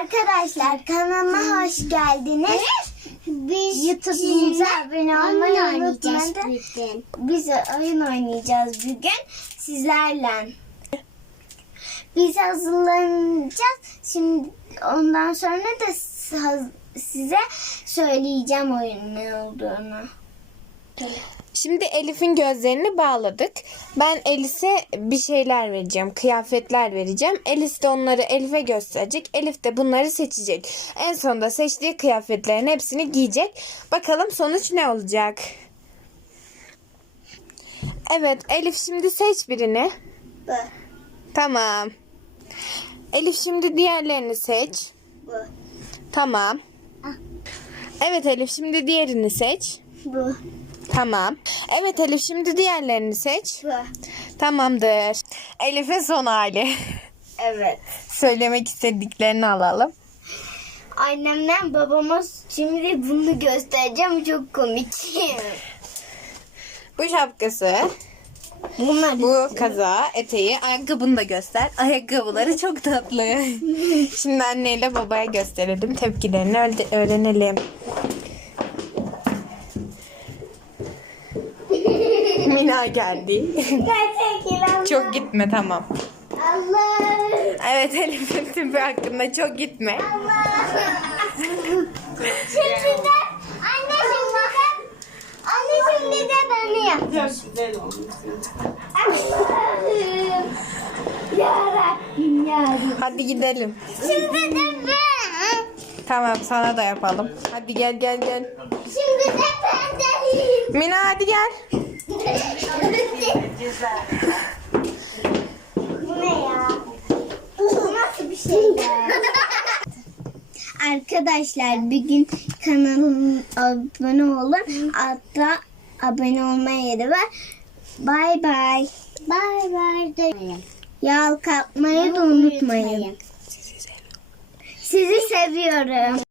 Arkadaşlar kanalıma hoş geldiniz. Biz YouTube'umuza abone olmayı unutmayın. Biz oyun oynayacağız bugün sizlerle. Biz hazırlanacağız. Şimdi ondan sonra da size söyleyeceğim oyunun ne olduğunu. Şimdi Elif'in gözlerini bağladık. Ben Elif'e bir şeyler vereceğim. Kıyafetler vereceğim. Elif de onları Elif'e gösterecek. Elif de bunları seçecek. En sonunda seçtiği kıyafetlerin hepsini giyecek. Bakalım sonuç ne olacak? Evet Elif şimdi seç birini. Bu, Tamam. Elif şimdi diğerlerini seç. bu, Tamam. Ah. Evet Elif şimdi diğerini seç. bu, Tamam. Evet Elif şimdi diğerlerini seç. bu. Tamamdır. Elif'in son hali. Evet. Söylemek istediklerini alalım. Annemden babama şimdi bunu göstereceğim. Çok komik. Bu şapkası, Bunlar bu kaza, eteği, ayakkabını da göster. Ayakkabıları çok tatlı. Şimdi anneyle babaya gösterelim. Tepkilerini öğre- öğrenelim. Mina geldi. Çok gitme tamam. Allah. Evet Elif'in tipi hakkında çok gitme. Şimdi de anne şimdi de anne şimdi de beni. Allah'ım. Yarabbim yarabbim. Hadi gidelim. Şimdi de ben. Tamam sana da yapalım. Hadi gel gel gel. Şimdi de ben deliyim. Mina hadi gel. Bu ne ya? Bu nasıl bir şey? Arkadaşlar bir gün kanalıma abone olun. Hatta abone olmaya yeri var. Bay bay. Bay bay. Yağ kapmayı da unutmayın. Sizi seviyorum.